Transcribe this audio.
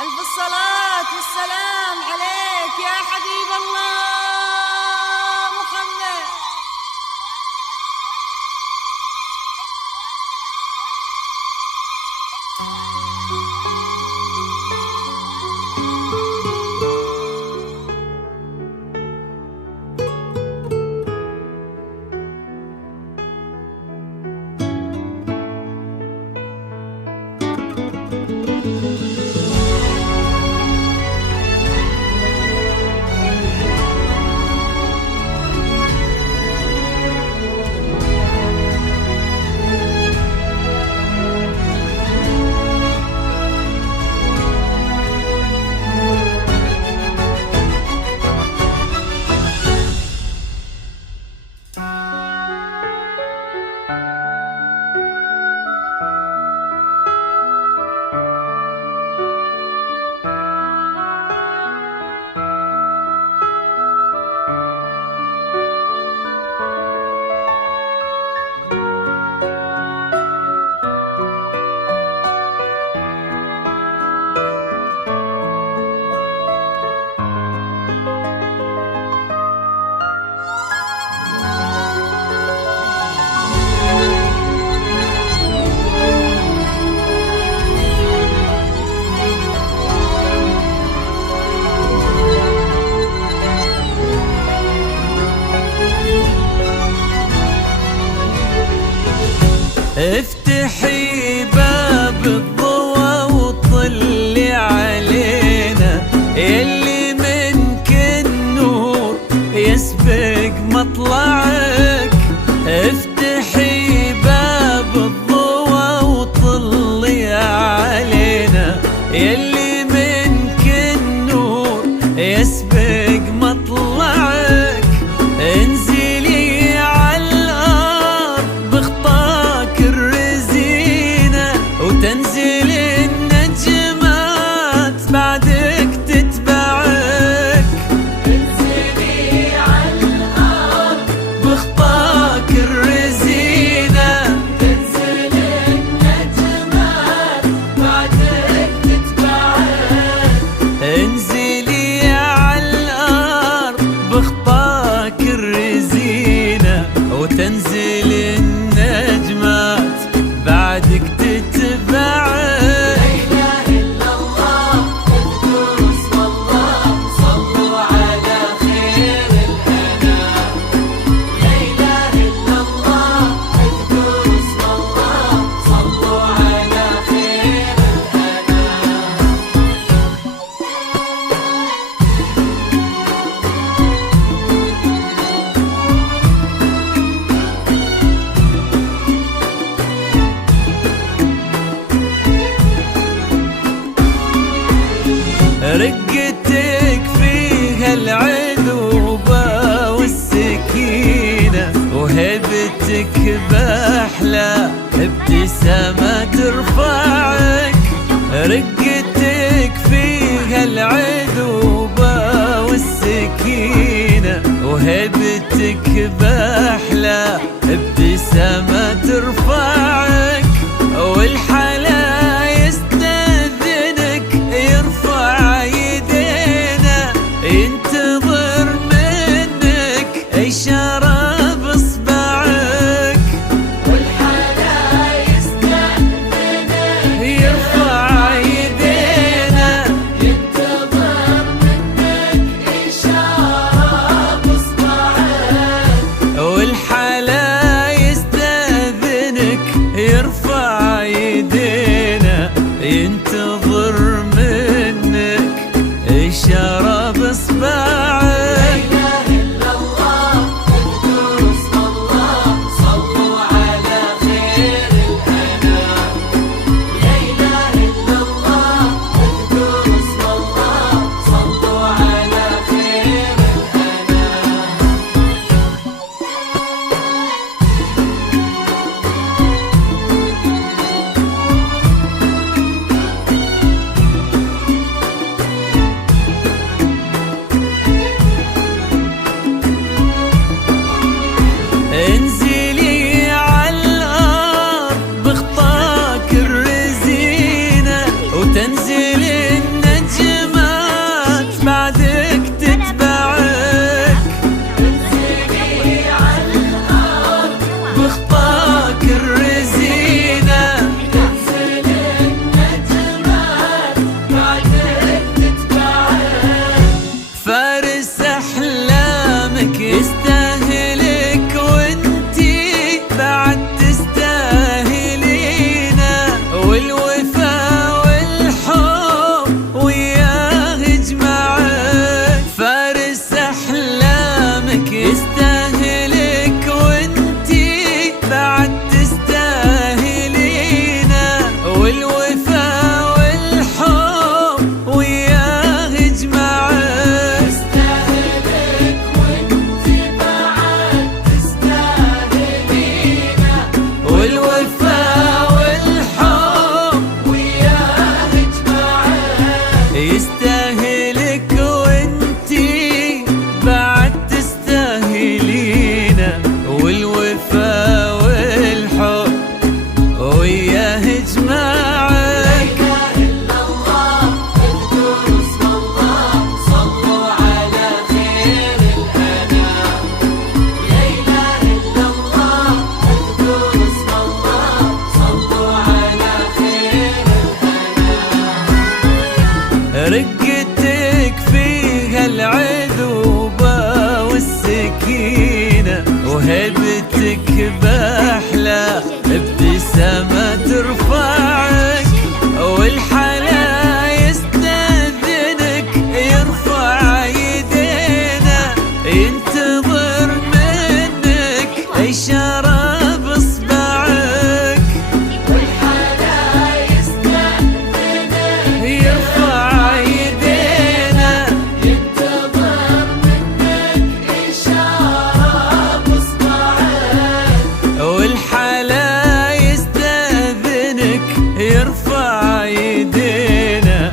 ألف الصلاة والسلام عليك يا حبيب الله محمد. افتحي باب الضوى وطلي علينا، يلي منك النور يسبق مطلعك. افتحي باب الضوى وطلي علينا، يلي منك النور يسبق مطلعك. انزلي على الارض بخطاك الرزينة، وتنزل النجمات بعدك تتبعك. انزلي على الارض بخطاك الرزينة، تنزل النجمات بعدك تتبعك. انزلي على الارض بخطاك الرزينة، وتنزل النجمات بعدك تتبعك. لا اله الا الله اذكروا اسم الله، صلوا على خير الانام. لا اله الا الله اذكروا اسم الله، صلوا على خير الانام. رقتك فيها العذوبة والسكينة، وهبتك بأحلى ابتسامة ترفعك. رقتك فيها العذوبة والسكينة، وهبتك بأحلى ابتسامة ترفعك. والحلا يستأذنك يرفع يدينا، ينتظر منك إشارة بإصبعك. والحلا يستأذنك يرفع يدينا، ينتظر منك إشارة بإصبعك. والحلا يستأذنك يرفع يدينا، ينتظر منك إشارة بإصبعك. لا إله إلا الله اذكروا اسم الله، صلوا على خير الأنام. لا إله إلا الله اذكروا اسم الله، صلوا على خير الأنام. انزلي على الارض بخطاك الرزينة، وتنزل النجمات رقتك فيها العذوبة والسكينة، وهيبتك بأحلى ابتسامة ترفعك، والحلا يستأذنك يرفع يدينا، ينتظر منك إشارة بإصبعك. والحلا يستأذنك يرفع يدينا، ينتظر منك إشارة بإصبعك. والحلا يستأذنك يرفع يدينا،